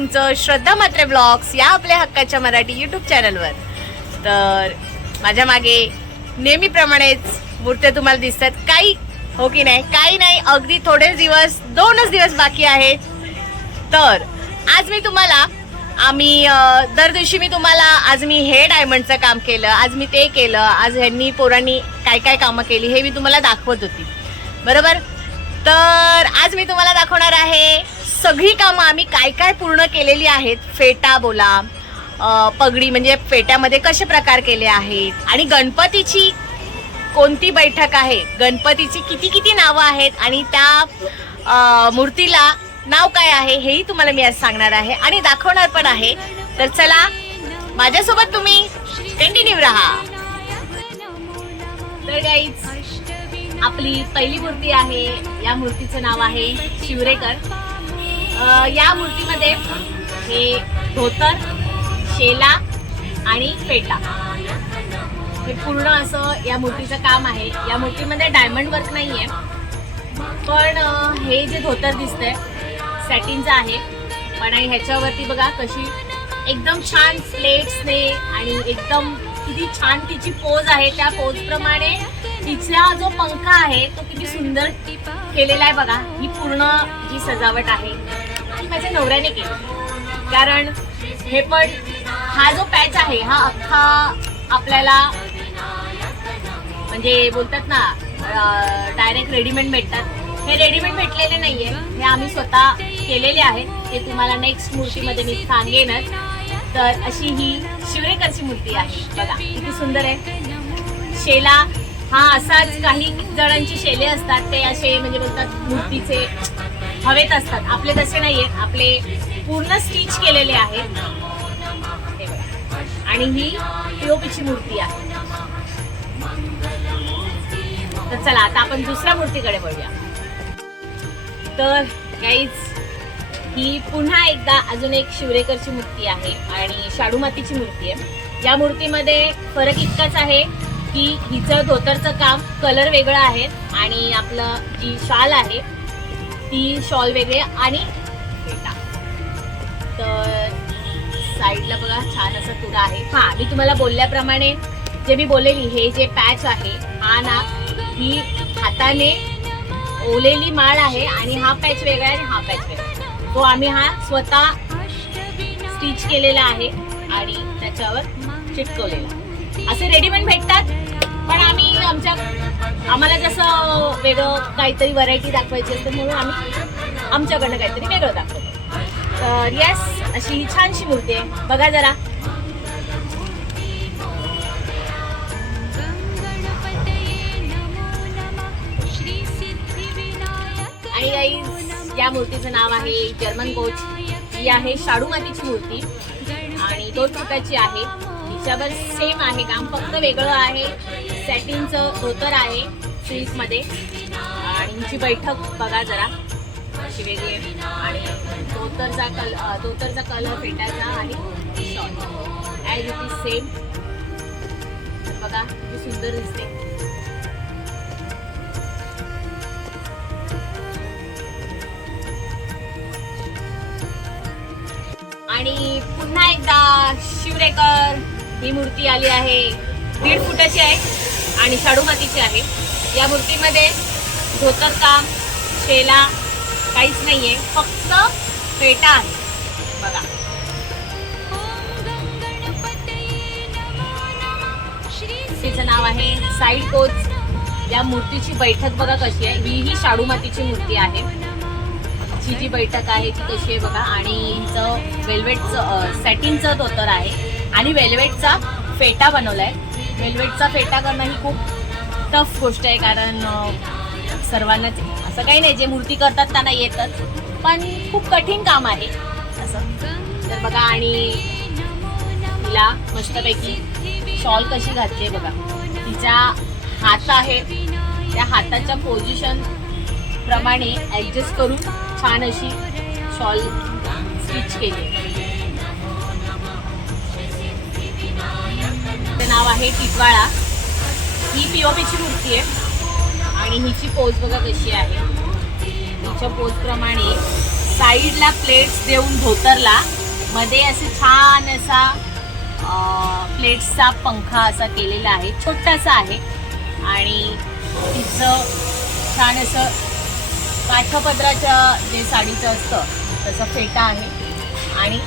तुमचं श्रद्धा मात्रे ब्लॉग्स या आपल्या हक्काच्या मराठी युट्यूब चॅनलवर तर माझ्या मागे नेहमीप्रमाणेच मूर्त्या तुम्हाला दिसतात. काही हो की नाही? काही नाही. अगदी थोडेच दिवस दोनच दिवस बाकी आहेत. तर आज मी तुम्हाला आम्ही दर दिवशी मी तुम्हाला आज मी हे डायमंडचं काम केलं आज मी ते केलं आज ह्यांनी पोरांनी काय काय कामं केली हे मी तुम्हाला दाखवत होती. बरोबर? तर आज मी तुम्हाला दाखवणार आहे सगळी कामं आम्ही काय काय पूर्ण केलेली आहेत? फेटा बोला पगडी म्हणजे फेट्यामध्ये कसे प्रकार केले आहेत? आणि गणपतीची कोणती बैठक आहे? गणपतीची किती किती नावं आहेत? आणि त्या मूर्तीला नाव काय आहे? हेही तुम्हाला मी आज सांगणार आहे. आणि दाखवणार पण आहे. तर चला माझ्यासोबत तुम्ही कंटिन्यू राहा. तर आपली पहिली मूर्ती आहे. या मूर्तीचं नाव आहे शिवरेकर. या मूर्तीमध्ये हे धोतर शेला आणि पेटा हे पूर्ण असं या मूर्तीचं काम आहे. या मूर्तीमध्ये डायमंड वर्क नाहीये. पण हे जे धोतर दिसतंय सॅटिनचं आहे. पण आणि ह्याच्यावरती बघा कशी एकदम छान प्लेट्सने आणि एकदम किती छान तिची पोज आहे. त्या पोज प्रमाणे तिचा जो पंखा आहे तो किती सुंदर केलेला आहे बघा. ही पूर्ण जी सजावट आहे. माझ्या नवऱ्याने केलं. कारण हे पण हा जो पॅच आहे हा अख्खा आपल्याला म्हणजे बोलतात ना डायरेक्ट रेडीमेड भेटतात. हे रेडीमेड भेटलेले नाहीये. हे आम्ही स्वतः केलेले आहेत. ते तुम्हाला नेक्स्ट मूर्तीमध्ये मी सांगेनच. तर अशी ही शिवरेकरची मूर्ती आहे. बघा किती सुंदर आहे. शेला हा असाच काही जणांची शेले असतात. ते असे म्हणजे बोलतात मूर्तीचे हवेत असतात. आपले तसे नाही आहेत आपले पूर्ण स्टिच केलेले आहेत. आणि ही पीओपीची मूर्ती आहे. तर चला आता आपण दुसऱ्या मूर्तीकडे वळूया. तर गाईज ही पुन्हा एकदा अजून एक शिवरेकरची मूर्ती आहे आणि शाडू मातीची मूर्ती आहे. या मूर्तीमध्ये फरक इतकाच आहे की हिचं धोतरचं काम कलर वेगळं आहे आणि आपलं जी शाल आहे ती शॉल वेगळे आणि फेटा. तर साईडला बघा छान असा तुरा आहे. हा मी तुम्हाला बोलल्याप्रमाणे जे मी बोललेली हे जे पॅच आहे हा ना ही हाताने ओलेली माळ आहे आणि हा पॅच वेगळा आहे आणि हा पॅच वेगळा तो आम्ही हा स्वतः स्टिच केलेला आहे आणि त्याच्यावर चिटकवलेला असे रेडीमेड भेटतात? पण आम्ही आमच्या आम्हाला जसं वेगळं काहीतरी व्हरायटी दाखवायची असते म्हणून आम्ही आमच्याकडनं काहीतरी वेगळं दाखवतो. तर येस अशी ही छानशी मूर्ती आहे. बघा जरा. आणि गाईज या मूर्तीचं नाव आहे जर्मन कोच ही आहे शाडू मातीची मूर्ती. आणि दोन फुटाची आहे. हिच्यावर सेम आहे. काम फक्त वेगळं आहे. सॅटिनचं धोतर आहे सिल्कमध्ये आणि हिची बैठक बघा जरा. अशी वेगळी आहे. आणि धोतरचा कल धोतरचा कलर फेटायचा आणि ॲज इट इज सेम बघा किती सुंदर दिसते. आणि पुन्हा एकदा शिवरेकर ही मूर्ती आली आहे. दीड फुटाची आहे. आणि शाडू मातीची आहे. या मूर्तीमध्ये धोतर काम शेला काहीच नाहीये फक्त पेटा आहे. बघा. तिचं नाव आहे साईड कोच. या मूर्तीची बैठक बघा कशी आहे. ही ही शाडू मातीची मूर्ती आहे. ची जी बैठक आहे ती कशी आहे बघा. आणि हिचं वेल्वेटचं सॅटिनचं धोतर आहे. आणि वेल्वेटचा फेटा बनवलाय. वेलवेटचा फेटा करणं ही खूप टफ गोष्ट आहे कारण सर्वांनाच असं काही नाही जे मूर्ती करतात त्यांना येतच. पण खूप कठीण काम आहे असं. तर बघा आणि तिला मस्तपैकी शॉल कशी घातली आहे बघा. तिच्या हात आहे त्या हाताच्या पोझिशन प्रमाणे ॲडजस्ट करून छान अशी शॉल स्टिच केली आहे टिटवाळा. ही पीओपीची मूर्ती आहे. आणि हिची पोज बघा कशी आहे. हिच्या पोजप्रमाणे साईडला प्लेट्स देऊन धोतरला मध्ये असे छान असा प्लेट्सचा पंखा असा केलेला आहे. छोटासा आहे. आणि तिचं छान असं काठपदराच्या जे साडीचं असतं तसं फेटा आहे. आणि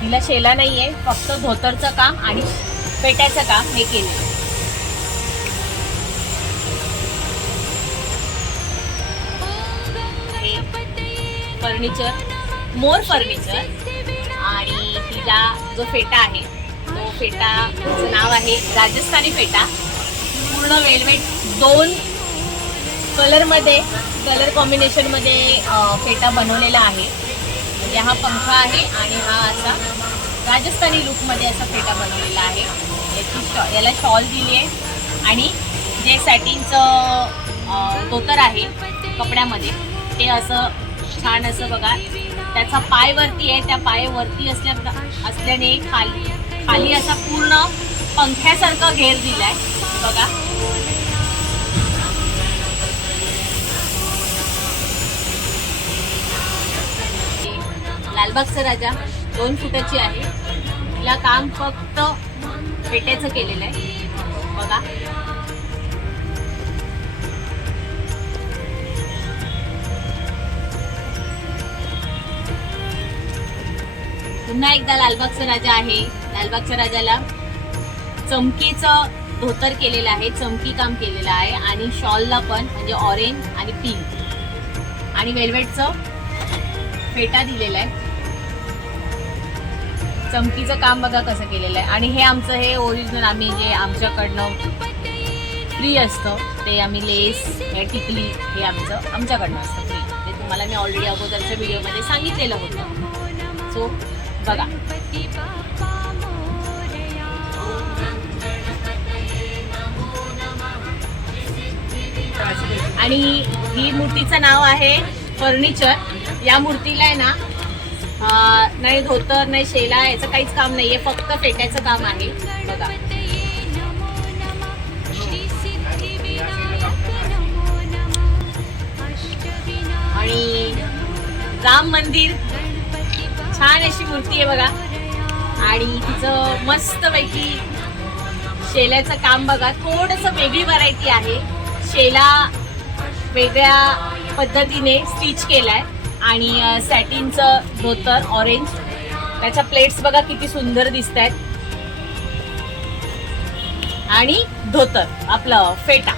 तिला शेला नाही आहे फक्त धोतरचं काम आणि पेट्याचं काम हे केलं. फर्निचर मोर फर्निचर आणि तिला जो फेटा आहे तो फेटाचं नाव आहे राजस्थानी फेटा. पूर्ण वेलवेट दोन कलरमध्ये कलर कॉम्बिनेशनमध्ये फेटा बनवलेला आहे. म्हणजे हा पंखा आहे आणि हा असा राजस्थानी लुकमध्ये असा फेटा बनवलेला आहे. याची शॉ याला शॉल दिली आहे. आणि जे सॅटिनचं धोतर आहे कपड्यामध्ये ते असं छान असं बघा. त्याचा पाय वरती आहे त्या पाय वरती असल्या असल्याने खाली खाली असा पूर्ण पंख्यासारखा घेर दिलाय. बघा. लालबागचा राजा. दोन फुटाची आहे. तिला काम फक्त पेट्याचं केलेलं आहे. बघा. पुन्हा एकदा लालबागचा राजा आहे. लालबागच्या राजाला चमकीचं धोतर केलेलं आहे चमकी काम केलेलं आहे आणि शॉलला पण म्हणजे ऑरेंज आणि पिंक आणि वेल्वेटचं फेटा दिलेला आहे. चमकीचं काम बघा कसं केलेलं आहे. आणि हे आमचं हे ओरिजिनल आम्ही जे आमच्याकडनं फ्री असतं ते आम्ही लेस हे टिकली हे आमचं आमच्याकडनं असतं फ्री ते तुम्हाला मी ऑलरेडी अगोदरच्या व्हिडिओमध्ये सांगितलेलं होतं. सो बघा. आणि ही मूर्तीचं नाव आहे फर्निचर या मूर्तीला आहे ना नाही धोतर नाही शेला याचं काहीच काम नाही आहे फक्त फेटायचं काम आहे. बघा. आणि राम मंदिर. छान अशी मूर्ती आहे बघा. आणि तिचं मस्तपैकी शेल्याचं काम बघा. थोडंसं वेगळी व्हरायटी आहे. शेला वेगळ्या पद्धतीने स्टिच केलाय. आणि सॅटिनचं धोतर ऑरेंज त्याच्या प्लेट्स बघा किती सुंदर दिसत आहेत आणि धोतर आपलं फेटा.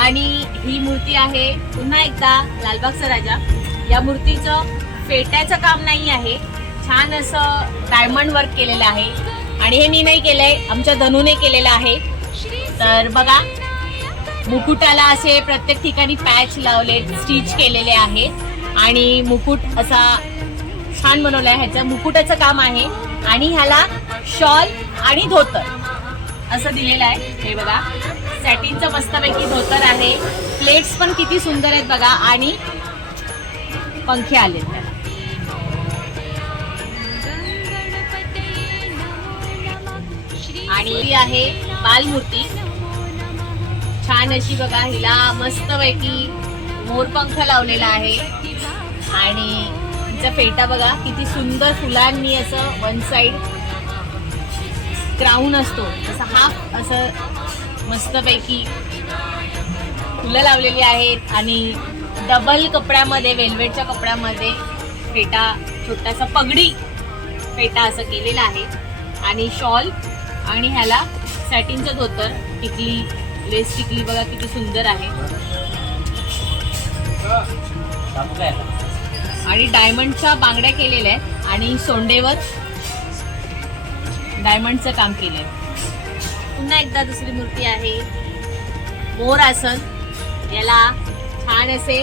आणि ही मूर्ती आहे पुन्हा एकदा लालबागचा राजा. या मूर्तीचं फेट्याचं काम नाही आहे. छान असं डायमंड वर्क केलेलं आहे. आणि हे मी नाही केलंय आमच्या धनूने केलेलं आहे. तर बघा मुकुटाला असे प्रत्येक ठिकाणी पॅच लावले स्टिच केलेले आहेत आणि मुकुट असा छान बनवलाय ह्याचं मुकुटाचं काम आहे. आणि ह्याला शॉल आणि धोतर असं दिलेलं आहे. हे बघा सॅटिनचं मस्तपैकी धोतर आहे. प्लेट्स पण किती सुंदर आहेत बघा. आणि पंखे आलेत. आणि ही आहे बालमूर्ती. छान अशी बघा हिला मस्तपैकी मोरपंख लावलेला आहे. आणि तिचा फेटा बघा किती सुंदर फुलांनी असं वन साइड क्राऊन असतो. तसं हाफ असं मस्तपैकी फुलं लावलेली आहेत आणि डबल कपड्यामध्ये वेल्वेटच्या कपड्यामध्ये फेटा छोटासा पगडी फेटा असं केलेला आहे. आणि शॉल आणि ह्याला सॅटिनचं धोतर टिकली लेस टिकली बघा किती सुंदर आहे. आणि डायमंडच्या बांगड्या केलेल्या आहेत आणि सोंडेवर डायमंडचं काम केलंय. पुन्हा एकदा दुसरी मूर्ती आहे. मोर आसन. याला छान असे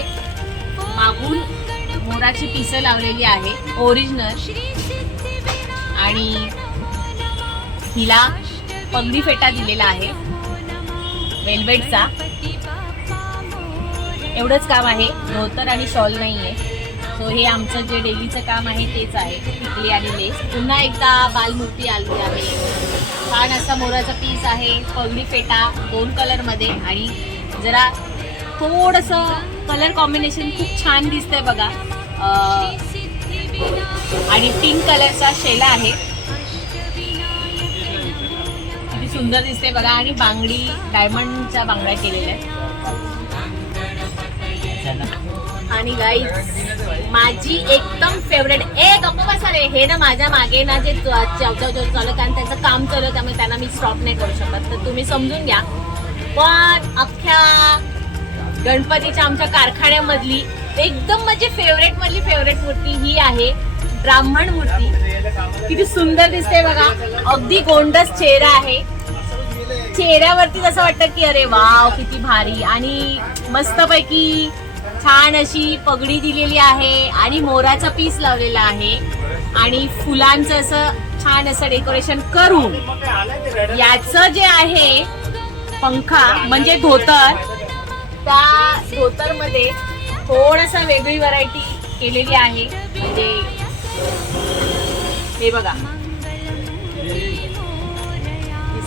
मागून मोराची पिसं लावलेली आहे. ओरिजिनल आणि हिला पगडी फेटा दिलेला आहे. वेल्वेटचा. एवढंच काम आहे. धोतर आणि शॉल नाहीये. सो हे आमचं जे डेलीचं काम आहे तेच आहे. टिकली आणि लेस पुन्हा एकदा बालमूर्ती आली आहे. छान असा मोराचा पीस आहे. पगडी फेटा दोन कलरमध्ये आणि जरा थोडंसं कलर कॉम्बिनेशन खूप छान दिसतंय बघा. आणि पिंक कलरचा शेला आहे. सुंदर दिसते बघा. आणि बांगडी डायमंडच्या बांगड्या केलेल्या आहेत. आणि गाईज माझी एकदम फेवरेट ए गप्प बसा रे. हे ना माझ्या मागे ना जे चव चव चालू कारण त्यांचं काम चालू त्यामुळे त्यांना मी स्टॉप नाही करू शकत. तर तुम्ही समजून घ्या. पण अख्ख्या गणपतीच्या आमच्या कारखान्यामधली एकदम माझी फेवरेट मधली फेवरेट मूर्ती ही आहे ब्राह्मण मूर्ती. किती सुंदर दिसते बघा. अगदी गोंडस चेहरा आहे. चेहऱ्यावरती असं वाटतं की अरे वाव किती भारी. आणि मस्तपैकी छान अशी पगडी दिलेली आहे आणि मोराचा पीस लावलेला आहे. आणि फुलांचं असं छान असं डेकोरेशन करून याचं जे आहे पंखा म्हणजे धोतर त्या धोतरमध्ये थोडासा वेगळी व्हरायटी केलेली आहे. म्हणजे हे बघा.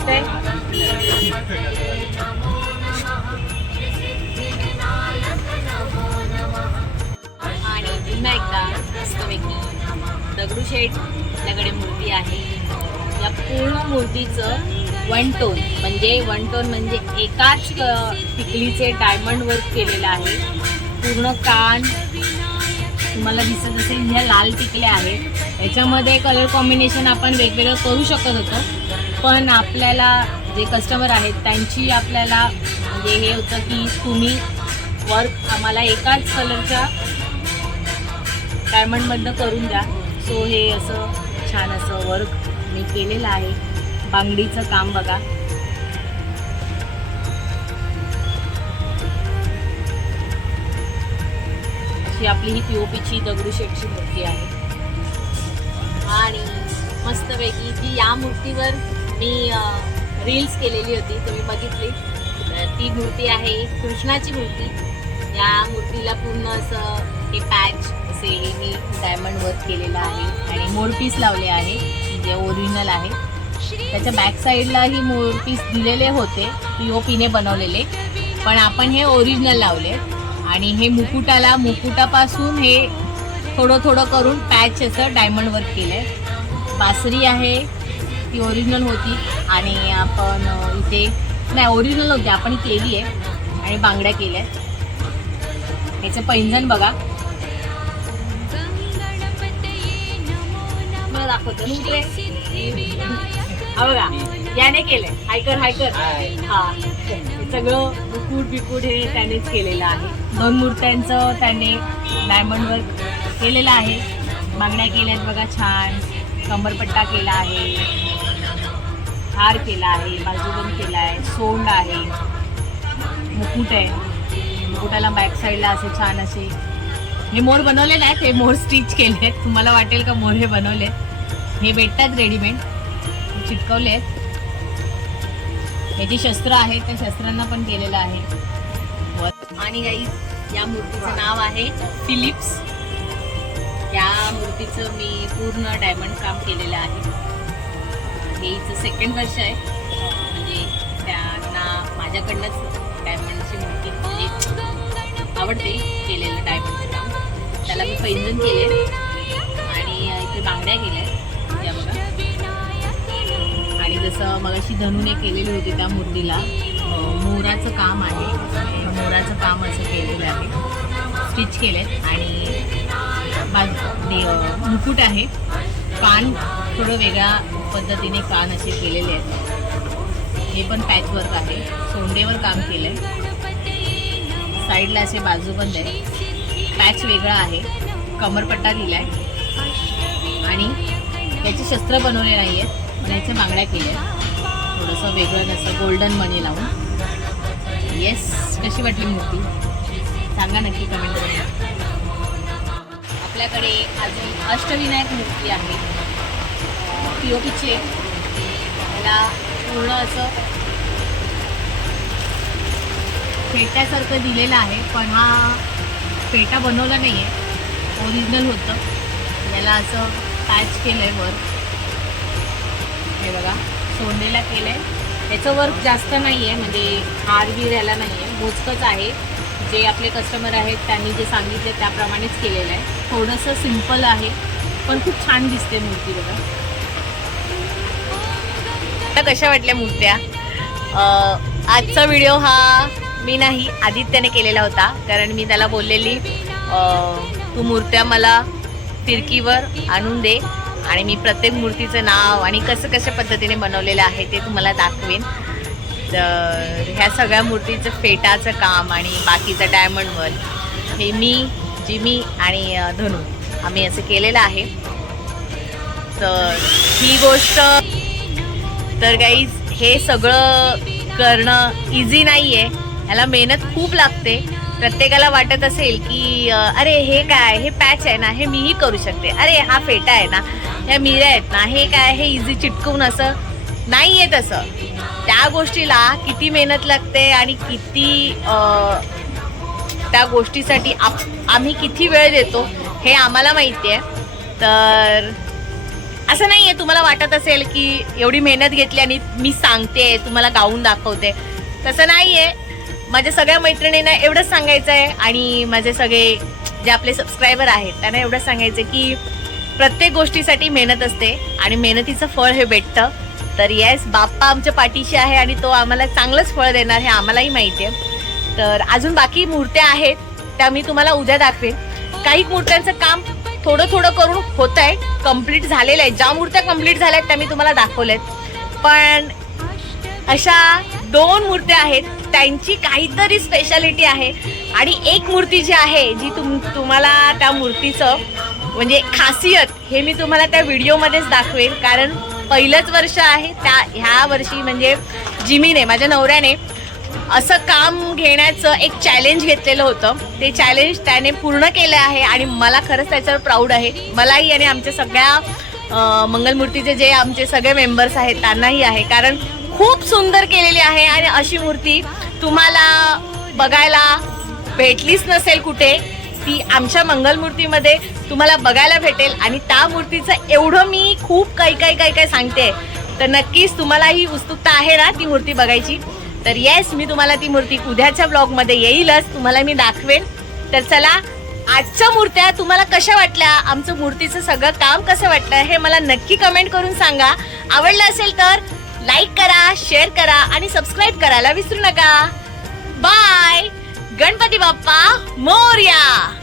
दिसतंय आणि पुन्हा एकदा मस्तपैकी दगडूशेठ आपल्याकडे मूर्ती आहे. या पूर्ण मूर्तीचं वन टोन म्हणजे वन टोन म्हणजे एकाच टिकलीचे डायमंड वर्क केलेलं आहे. पूर्ण कान तुम्हाला दिसत असेल ह्या लाल टिकल्या आहेत. याच्यामध्ये कलर कॉम्बिनेशन आपण वेगवेगळं करू शकत होतो. पण आपल्याला जे कस्टमर आहेत त्यांची आपल्याला म्हणजे हे होतं की तुम्ही वर्क आम्हाला एकाच कलरच्या डायमंडमधनं करून द्या. सो हे असं छान असं वर्क मी केलेलं आहे. बांगडीचं काम बघा. अशी आपली ही पीओपीची दगडूशेठची मूर्ती आहे. आणि मस्तपैकी ती या मूर्तीवर मी रील्स केलेली होती तुम्ही बघितली. ती मूर्ती आहे कृष्णाची मूर्ती. या मूर्तीला पूर्ण असं हे पॅच असे मी डायमंड वर्क केलेलं आहे आणि मोरपीस लावले आहे जे ओरिजिनल आहे. त्याच्या बॅक साईडला ही मोरपीस दिलेले होते पी ओ पीने बनवलेले. पण आपण हे ओरिजिनल लावले. आणि हे मुकुटाला मुकुटापासून हे थोडं थोडं करून पॅच असं डायमंड वर्क केलं आहे बासरी आहे ती ओरिजिनल होती. आणि आपण इथे नाही ओरिजिनल होती आपण केली आहे. आणि बांगड्या केल्या आहेत. याचं पैंजण बघा. मला दाखवतो. हा बघा. याने केलंय. हायकर हायकर. हा. सगळं मुकुट बिकुट हे त्यानेच केलेलं आहे. दोन मूर्त्यांचं त्याने डायमंड वर्क केलेलं आहे. बांगड्या केल्यात बघा छान. कमरपट्टा केला आहे. हार केला आहे बाजूबंद केला आहे सोंड आहे. मुकुट आहे. मुकुटाला बॅक साईडला असे छान असे. हे मोर बनवले नाहीत हे मोर स्टिच केले आहेत. तुम्हाला वाटेल का मोर हे बनवले हे भेटतात रेडीमेड चिटकवले आहेत. हे जे शस्त्र आहे त्या शस्त्रांना पण केलेलं आहे. आणि काही या मूर्तीचं नाव आहे फिलिप्स या मूर्तीचं मी पूर्ण डायमंड काम केलेलं आहे. हे हिचं सेकंड वर्ष आहे. म्हणजे त्यांना माझ्याकडनंच डायमंडची मूर्ती म्हणजे आवडते केलेलं डायमंडचं काम त्याला मी पैंजण केले आणि इथे बांगड्या केल्या या बघा. आणि जसं मगाशी धनुने केलेली होती त्या मूर्तीला मोराचं काम आहे. मोराचं काम असं केलेलं आहे. स्टिच केले आणि बाज दे मुकुट आहे. पान थोडं वेगळा पद्धतीने कान असे केलेले आहेत. हे पण पॅचवर्क आहे. सोंडेवर काम केलं आहे साईडला असे बाजूबंद आहे पॅच वेगळा आहे. कमरपट्टा दिला आहे आणि त्याचे शस्त्र बनवले नाही आहेत पण याच्या मागण्या केल्या आहेत. थोडंसं वेगळं असं गोल्डन मनी लावून. येस कशी वाटली मूर्ती? सांगा नक्की कमेंट करून. आपल्याकडे अजून अष्टविनायक मूर्ती आहे. पी ओ पीची त्याला पूर्ण असं फेट्यासारखं दिलेलं आहे पण हा फेटा बनवला नाही आहे ओरिजिनल होतं. याला असं पॅच केलं आहे वर हे बघा सोंडेला आहे याचं वर्क जास्त नाही आहे म्हणजे हार बीर याला नाही आहे मोजकंच आहे. जे आपले कस्टमर आहेत त्यांनी जे सांगितले त्याप्रमाणेच केलेलं आहे. थोडंसं सिंपल आहे पण खूप छान दिसते मूर्ती बघा. आता कशा वाटल्या मूर्त्या? आजचा व्हिडिओ हा मी नाही आदित्याने केलेला होता. कारण मी त्याला बोललेली तू मूर्त्या मला फिरकीवर आणून दे आणि मी प्रत्येक मूर्तीचं नाव आणि कसं कशा पद्धतीने बनवलेलं आहे ते तुम्हाला दाखवेन. तर ह्या सगळ्या मूर्तीचं फेटाचं काम आणि बाकीचं डायमंड वर्क हे मी जिमी आणि धनु आम्ही असं केलेलं आहे. तर ही गोष्ट तर गाईज हे सगळं करणं इझी नाही आहे ह्याला मेहनत खूप लागते. प्रत्येकाला वाटत असेल की अरे हे काय? हे पॅच आहे ना? हे मीही करू शकते. अरे हा फेटा आहे ना? ह्या मिऱ्या आहेत ना? हे काय? हे इझी चिटकवून असं नाही आहे तसं. त्या गोष्टीला किती मेहनत लागते आणि किती त्या गोष्टीसाठी आप आम्ही किती वेळ देतो हे आम्हाला माहिती आहे तर असं नाही आहे तुम्हाला वाटत असेल की एवढी मेहनत घेतली आणि मी सांगते तुम्हाला गाऊन दाखवते. तसं नाही आहे माझ्या सगळ्या मैत्रिणींना एवढंच सांगायचं आहे आणि माझे सगळे जे आपले सबस्क्रायबर आहेत त्यांना एवढंच सांगायचं आहे की प्रत्येक गोष्टीसाठी मेहनत असते आणि मेहनतीचं फळ हे भेटतं. तर येस बाप्पा आमच्या पाठीशी आहे आणि तो आम्हाला चांगलंच फळ देणार हे आम्हालाही माहिती आहे तर अजून बाकी मूर्त्या आहेत त्या मी तुम्हाला उद्या दाखवेन. काही मूर्त्यांचं काम थोडं थोडं करून होत आहे कंप्लीट झालेलं आहे. ज्या मूर्त्या कंप्लीट झाल्या आहेत त्या मी तुम्हाला दाखवल्यात पण अशा दोन मूर्त्या आहेत. त्यांची काहीतरी स्पेशालिटी आहे. आणि एक मूर्ती जी आहे जी तुम तुम्हाला त्या मूर्तीचं म्हणजे खासियत हे मी तुम्हाला त्या व्हिडिओमध्येच दाखवेन. कारण पहिलंच वर्ष आहे. त्या ह्या वर्षी म्हणजे जिमीने माझ्या नवऱ्याने असं काम घेण्याचं एक चॅलेंज घेतलेलं होतं. ते चॅलेंज त्याने पूर्ण केलं आहे आणि मला खरंच त्याच्यावर प्राऊड आहे. मलाही आणि आमच्या सगळ्या मंगलमूर्तीचे जे आमचे सगळे मेंबर्स आहेत त्यांनाही आहे. कारण खूप सुंदर केलेली आहे आणि अशी मूर्ती तुम्हाला बघायला भेटलीच नसेल कुठे ती आमच्या मंगलमूर्तीमध्ये तुम्हाला बघायला भेटेल. आणि त्या मूर्तीचं एवढं मी खूप काही काही काही काही सांगते. तर नक्कीच तुम्हाला ही उत्सुकता आहे ना ती मूर्ती बघायची. तर येस मी तुम्हाला ती मूर्ती उद्याच्या ब्लॉगमध्ये येईलच. तुम्हाला मी दाखवेन. तर चला आजच्या मूर्त्या तुम्हाला कशा वाटल्या? आमचं मूर्तीचं सगळं काम कसं वाटलं हे मला नक्की कमेंट करून सांगा. आवडलं असेल तर लाईक करा शेअर करा आणि सबस्क्राईब करायला विसरू नका. बाय गणपती बाप्पा मोर्या!